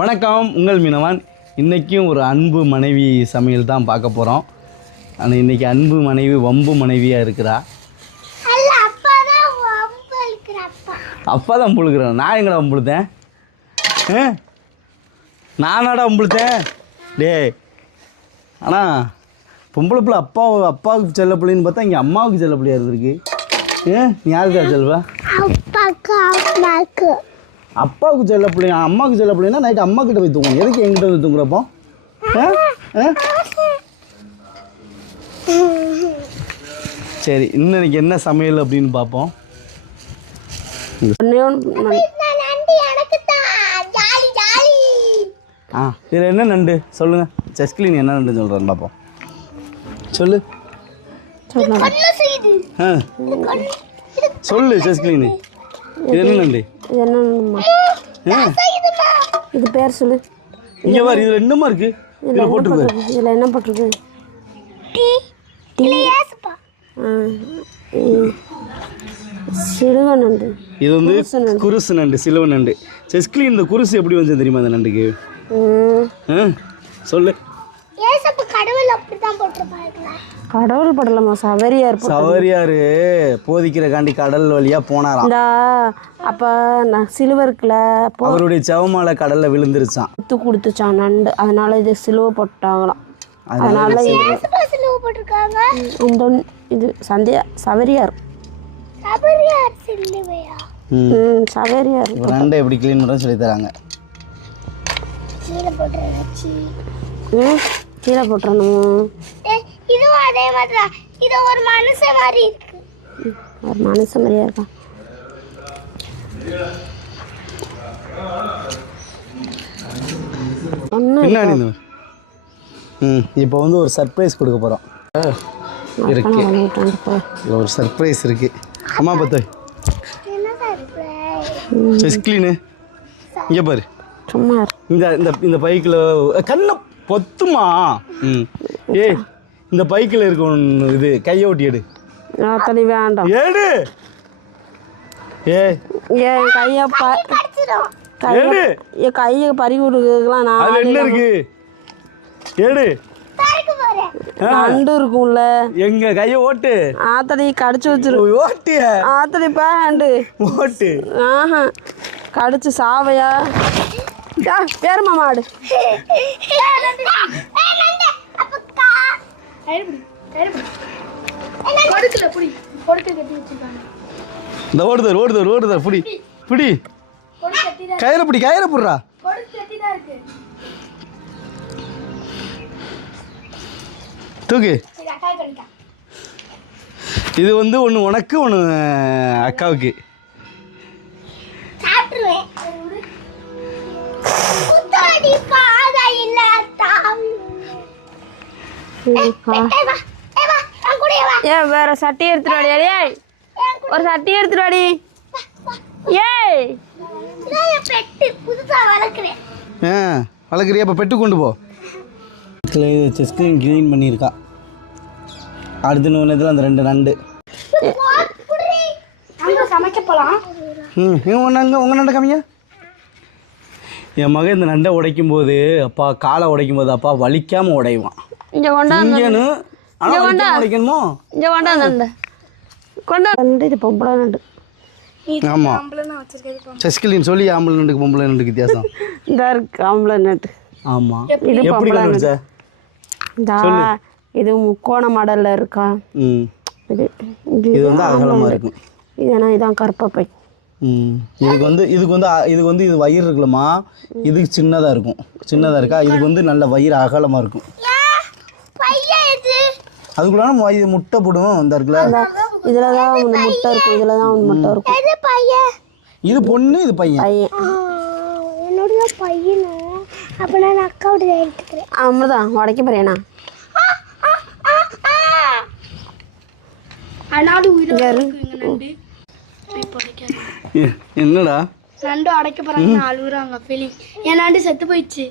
வணக்கம், உங்கள் மீனவன். இன்றைக்கும் ஒரு அன்பு மனைவி சமையல் தான் பார்க்க போகிறோம். ஆனால் இன்றைக்கி அன்பு மனைவி வம்பு மனைவியாக இருக்கிறா. அப்பா தான் புழுக்கிறேன். நான் எங்கடா வம்புழுத்தேன்? நானாடா வம்புழுத்தேன்? ஆனால் பொம்பளை பிள்ளை அப்பாவுக்கு செல்ல பிள்ளைன்னு பார்த்தா இங்கே அம்மாவுக்கு செல்ல பிள்ளையா இருந்திருக்கு. நீ யாருக்கா செல்வா? அப்பாவுக்கு செல்ல பிள்ளைங்க, அம்மாவுக்கு செல்ல பிள்ளைன்னா நைட்டு அம்மா கிட்ட போய் தூங்கணும். எதுக்கு எங்கிட்ட வந்து தூங்குறப்போ? சரி, இன்னைக்கு என்ன சமையல் அப்படின்னு பார்ப்போம். இதில் என்ன நண்டு சொல்லுங்க. செஸ்கிலின் என்ன நண்டு சொல்கிறேன்னு பார்ப்போம். சொல்லு சொல்லு செஸ்கிலின், இது என்ன நண்டு? இது பேர் சொல்லு. இங்க பாரு, இதுல என்னமா இருக்கு? இதுல போட்டுருக்கு. இதுல என்ன போட்டுருக்கு? சிலுவ நண்டு. இது வந்து குருசு நண்டு, சிலுவ நண்டு. செஸ்கிலி, இந்த குருசு எப்படி வந்து தெரியுமா அந்த நண்டுக்கு? சொல்லு. கடவுள் படலமா? சவரியாரு போதிக்கிற காண்டி கடல் வழியா போனாராம். அப்ப நான் சிலுவை இருக்குல்ல, அவருடைய செவமால கடல்ல விழுந்துருச்சான், கொடுத்துச்சான் நண்டு. அதனால இது சிலுவை போட்டாங்களாம். அதனால இது சவரியார் சவரியார் நண்டை எப்படி கிளீன் பண்ண சொல்லி தராங்க. கீழே போட்டுறணும். இதுவும் அதே மாதிரி தான். இது ஒரு மனுஷன் மாதிரி இருக்கு. ஒரு மனுஷன் மாதிரியா இருக்கா? இப்போ வந்து ஒரு சர்ப்ரைஸ் கொடுக்க போகிறோம். இருக்கு ஒரு சர்ப்ரைஸ் இருக்கு. அம்மா பார்த்து செஸ்கிலின்னு இங்கே பாரு. சும்மா இந்த பைக்கில் கண்ணை பொத்துமா. இந்த பைக்கில் இருக்க ஒன்று, இது கையை ஒட்டி எடு. வேண்டாம், ஏடு. கையை பறி கொடுக்கலாம். நான் என்ன இருக்கு? ஏடு. நண்டு இருக்கும்ல, எங்க கையை ஓட்டு. ஆத்தடி கடிச்சு வச்சிரு. ஓட்டிய ஆத்தடி பேண்டு ஓட்டு. கடிச்சு சாவையா பேருமா மாடு. ஓடுதர் புடி புடி. கயிறு பிடி, கயிறு புடுறா. தூக்கு. இது வந்து ஒன்று உனக்கு, ஒன்று அக்காவுக்கு. வேற சட்டி எடுத்துட்டு வாடி. ஒரு சட்டி எடுத்துட்டு வாடி. வளர்க்குறியா? அப்போ பெட்டு கொண்டு போ. செஸ்கிலின் கிளீன் பண்ணியிருக்கா. அடுத்த நேரத்தில் அந்த 2 நண்டு சமைக்க போகலாம். உங்கள் நண்டை காமிங்க. என் மகன் இந்த நண்டை உடைக்கும் போது, அப்பா காலை உடைக்கும் போது அப்பா வலிக்காமல் உடைவான். இங்கே கொண்டாந்து உடைக்கணுமோ? இங்கே கொண்டாந்து கொண்டாந்து. இது பொம்பளை நண்டு. ஆமாம், செஸ்கிலின் சொல்லி ஆம்பளை நண்டுக்கு பொம்பளை நண்டுக்கு வித்தியாசம். இந்த இருக்கு ஆம்பளை நண்டு. ஆமாம், இது எப்படி கண்டுபிடிச்ச? இது முக்கோண மாடல்ல இருக்கா? இது வந்து அகலமாக இருக்கும். இதான் கருப்பப்பை. இதுக்கு வந்து இது வயிறு இருக்குல்லம்மா, இதுக்கு சின்னதாக இருக்கும். சின்னதாக இருக்கா? இதுக்கு வந்து நல்ல வயிறு அகலமாக இருக்கும். அதுக்குள்ள இது முட்டை போடும். இந்த இருக்குல்ல, இதுல தான் முட்டை இருக்கும். இதுல தான் முட்டை இருக்கும். இது பொண்ணு, இது பையன். என்னோட பையன். அப்ப நான் அக்காவோட எடுத்துக்கிறேன். அவ்வளோதான், உடைக்க போறேனா? என்னடா நண்டு அடைக்க போறாங்க, அழுகுறாங்க. என் நண்டு செத்து போயிடுச்சு.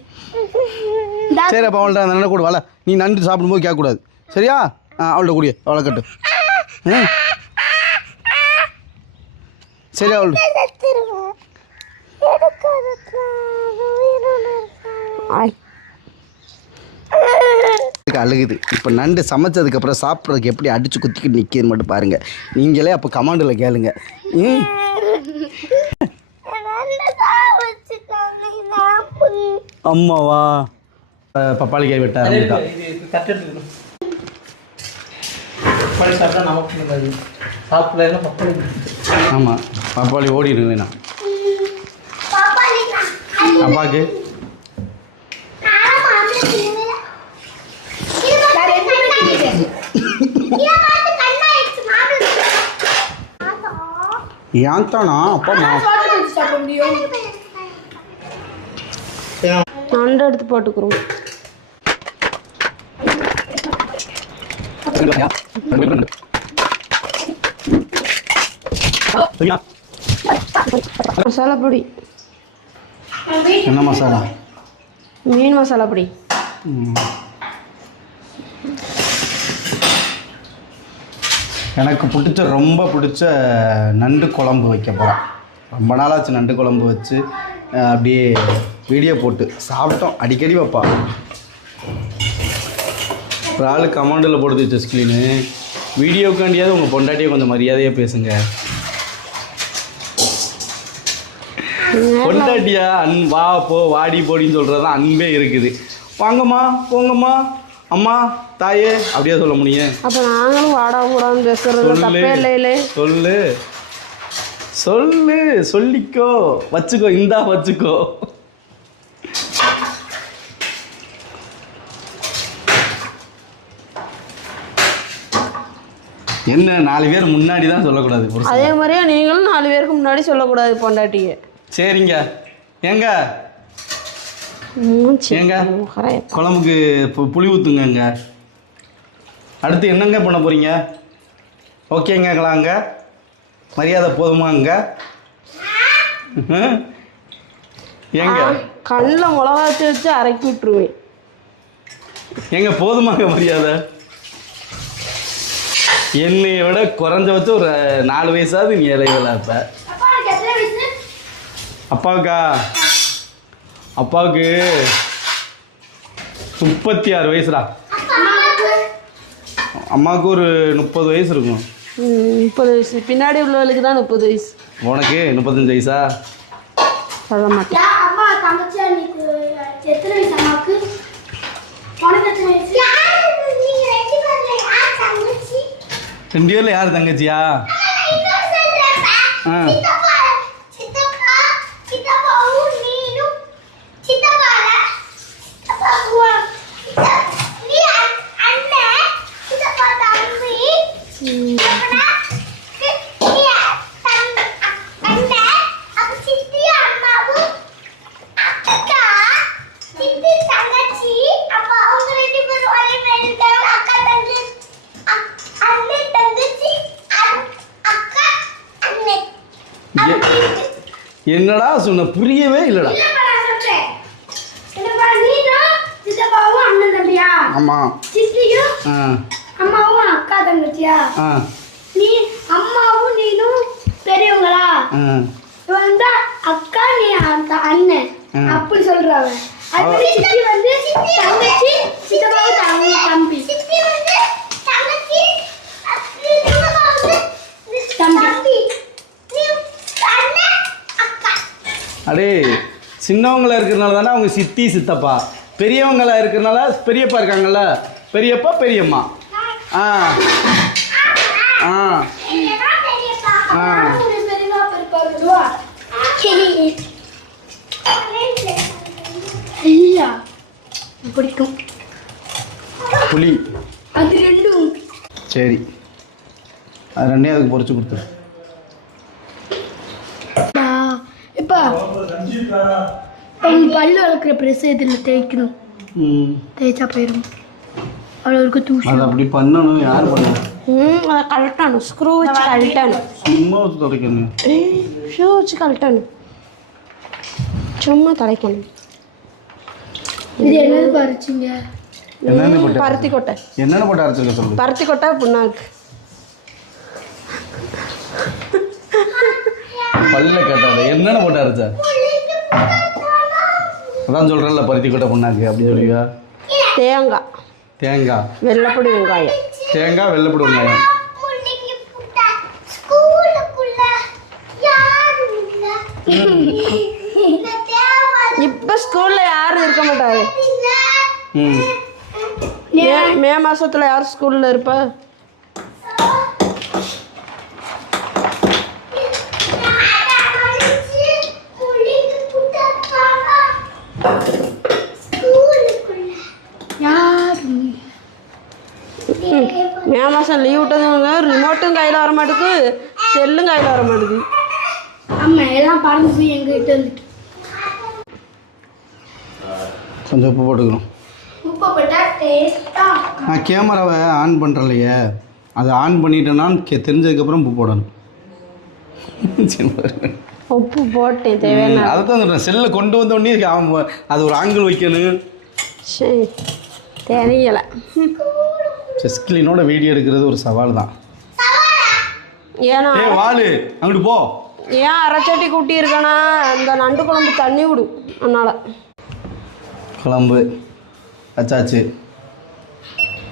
சரி, அப்போ அவள்கிட்ட அந்த நண்டை கூட வள. நீ நண்டு சாப்பிடும்போது கேட்கக்கூடாது, சரியா? அவள்கிட்ட கூடிய அவளை கட்டு. சரி, அவள் ஆய் அழுகுது. இப்போ நண்டு சமைச்சதுக்கப்புறம் சாப்பிட்றதுக்கு எப்படி அடித்து குத்திக்கிட்டு நிற்கிது மட்டும் பாருங்கள். நீங்களே அப்போ கமாண்டில் கேளுங்க. அம்மாவா பப்பாளி காய் வெட்ட ஆரம்பிட்டா. ஆமாம் பப்பாளி ஓடிடு வேணாம் அப்பாவுக்கு. ஏன் தானா அப்பா நண்டு எடுத்து போட்டுக்கிறோம். மசாலா பொடி. என்ன மசாலா? மீன் மசாலா பொடி. எனக்கு ரொம்ப பிடிச்ச நண்டு குழம்பு வைக்க போகிறேன். ரொம்ப நாளாச்சு நண்டு குழம்பு வச்சு அப்படியே வீடியோ போட்டு சாப்பிட்டோம். அடிக்கடி வைப்பா. ஒரு ஆள் கமாண்டில் போடுது ஜஸ்கிலீனு, வீடியோக்காண்டியாவது உங்கள் பொண்டாட்டியை கொஞ்சம் மரியாதையாக பேசுங்க. பொண்டாட்டியா வா போ வாடி போடின்னு சொல்கிறது தான் அன்பே இருக்குது. வாங்கம்மா போங்கம்மா அம்மா தாயே அப்படியே சொல்ல முடியும். அப்போ நாங்களும் வாடா கூடாதுன்னு பேசுறது தப்பே இல்லை. சொல்லு சொல்லு சொல்லிக்கோ வச்சுக்கோ இந்தா வச்சுக்கோ. என்ன 4 பேர் முன்னாடி தான் சொல்லக்கூடாது. அதே மாதிரியே நீங்களும் 4 பேருக்கு முன்னாடி சொல்லக்கூடாது பொண்டாட்டியை. சரிங்க. ஏங்க ஏங்க குழம்புக்கு புளி ஊற்றுங்க. அடுத்து என்னங்க பண்ண போகிறீங்க? ஓகேங்களாங்க? மரியாதை போதுமாங்க? ஏங்க கண்ணில் மிளகா வச்சு அரைக்கி விட்டுருவேன். ஏங்க போதுமாங்க மரியாதை? என்னைய விட குறைஞ்ச வச்சு ஒரு 4 வயசாவது நீ இலைகளா? இப்போ அப்பாவுக்கா? அப்பாவுக்கு 36 வயசுடா. அம்மாவுக்கு ஒரு 30 வயசு இருக்கும். 30 வயசு. பின்னாடி உள்ளவர்களுக்கு தான் 30 வயசு. உனக்கு 35 வயசா? சொல்ல மாட்டேன். 2 பேர்ல யார் தங்கச்சியா? என்னடா சொன்ன புரியவே இல்லடா. ஆமா அம்மாவும் அக்கா தங்கச்சியா? நீ அம்மாவும் நீனும் பெரியவங்களா? வந்து அக்கா நீ அண்ணன் அப்படி சொல்றாங்க. அது சித்தி வந்து தங்கச்சி, சித்தப்பாவும் தம்பி. சித்தி வந்து தங்கச்சி, தம்பி. அடே சின்னவங்களா இருக்கிறனால தானே அவங்க சித்தி சித்தப்பா. பெரியவங்களா இருக்கிறனால பெரியப்பா இருக்காங்கல்ல, பெரியப்பா பெரியம்மா. ஆ ஆ ஆ பிடிக்கும் புளி. அது ரெண்டும் சரி, அது ரெண்டையும் அதுக்கு பொரிச்சு கொடுத்துரு. இப்போ பல்லு வளர்க்குற ப்ரெஸ் இதில் தேய்க்கணும். தேய்ச்சா போயிடும். அவ்வளோ தூசி. அது அப்படி பண்ணணும். யார் பண்ணணும்? அதை கழட்டணும். ஸ்க்ரூ வச்சு கழட்டணும். சும்மா வச்சு துடைக்கணும். ஷூ வச்சு கழட்டணும். சும்மா துடைக்கணும். இது என்னது பறிச்சிங்க? என்னென்ன போட்டு? பருத்தி கொட்டை. என்னென்ன போட்டு அரைச்சிருக்க சொல்லு. பருத்தி கொட்டை புண்ணாக்கு. பல்ல கேட்டாத என்னென்ன போட்டு அரைச்சா? அதான் சொல்கிறேன்ல பருத்தி கொட்டை புண்ணாக்கு அப்படி சொல்லுவியா? தேங்காய், தேங்காய், வெள்ளைப்பொடி வெங்காயம். தேங்காய், வெள்ளைப்பூடு வெங்காயம். இப்போ ஸ்கூலில் யாரும் இருக்க மாட்டாரு. ம் மே மாசத்துல யார் ஸ்கூலில் இருப்பா? மே மாதம் லீவ் விட்டதுங்க ரிமோட்டும் கையில் வர மாட்டேங்குது, செல்லும் கையில் வர மாட்டேங்குது. ஆமாம், எல்லாம் பறந்து போய் எங்ககிட்ட வந்துட்டு. கொஞ்சம் உப்பு போட்டுக்கணும். உப்பு போட்டா டேஸ்டா. நான் கேமராவை ஆன் பண்ணுறலையே, அதை ஆன் பண்ணிட்டேன்னா தெரிஞ்சதுக்கப்புறம் உப்பு போடணும். உப்பு போட்டேன் தேவையான. அதை தான் சொல்கிறேன், செல்லை கொண்டு வந்தோடனே அது ஒரு ஆங்கிள் வைக்கணும். சரி தெரியலை. செஸ்கிலினோட வீடியோ எடுக்கிறது ஒரு சவால் தான். ஏன்னா வாளு அங்கிட்டு போ. ஏன் அரைச்சட்டி கூட்டி இருக்கேன்னா இந்த நண்டு குழம்பு தண்ணி விடும், அதனால். குழம்பு வச்சாச்சு.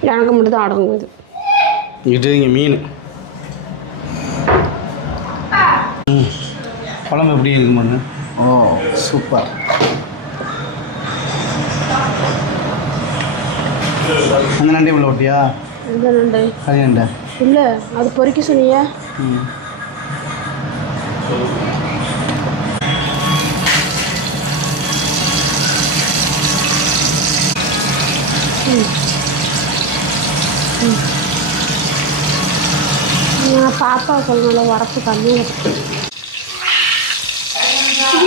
எனக்கு மட்டும் தான் அடங்குது. இது இங்கே மீன் குழம்பு எப்படி இருக்கு மண்ணு? ஓ சூப்பர். அந்த நண்டே உள்ள ஓட்டியா? இந்த நண்டு கறி நண்டை இல்லை, அது பொறிக்க சொன்னியா? ம் நான் பாப்பா சொல்லணும்ல வரப்பு கம்மி.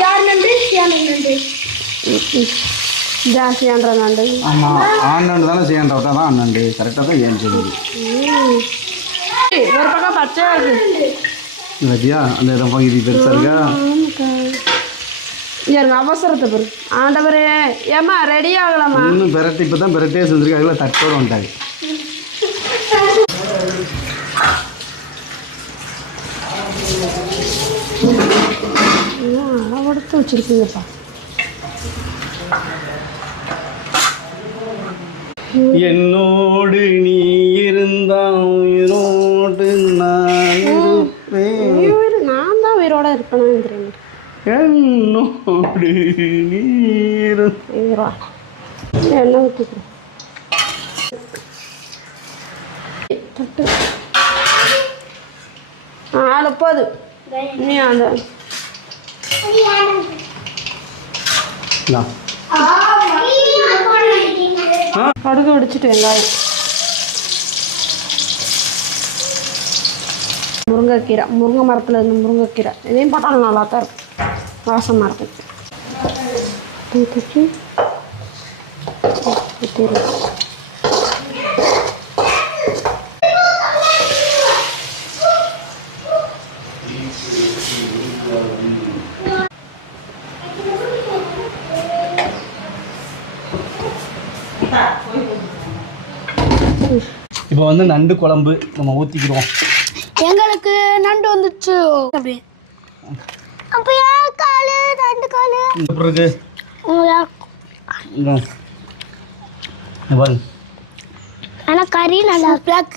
யார் நன்றி? யார் நன்றி? ஜாஸ்தியான்ற நண்டு. ஆமாம், ஆண்டாண்டு தானே செய்யன்ற விட்டா தான் ஆண்டாண்டு கரெக்டாக தான் ஏன் சொல்லுது. ஒரு பக்கம் பச்சையாக இருக்குது இல்லையா? அந்த இடம் பகுதி பெருசாக இருக்கா? எனக்கு அவசரத்தை பாரு. ஆண்டவரே ஏம்மா ரெடி ஆகலாமா? இன்னும் பெரட்டி இப்போ தான் பெரட்டியே செஞ்சுருக்காங்களா, தட்டோடு வந்துட்டாங்க. அளவெடுத்து வச்சுருக்கீங்கப்பா. என்னோடு நீ இருந்தால் உயிரோடு நான் இருப்பேன். நான் தான் உயிரோட இருப்பேன்னு தெரியும். என்னோடு நீ உயிரா என்ன ஊற்றிக்கிறேன் தொட்டு. போது நீ அந்த கடுகு வெடிச்சிட்டு வெங்காயம், முருங்கைக்கீரை, முருங்கை மரத்தில் இருந்து முருங்கைக்கீரை இதையும் போட்டாலும் நல்லா தான் இருக்கும், வாசமாக இருக்கும். ஊற்றிச்சு ஊற்றிடும். இப்போ வந்து நண்டு குழம்பு நம்ம ஊற்றிக்கிறோம். எங்களுக்கு நண்டு வந்துச்சு. அப்படி அப்போ காலு நண்டு காலு எப்படி இருக்கு பாருங்க. ஆனால் கறி நல்லா பிளாக்.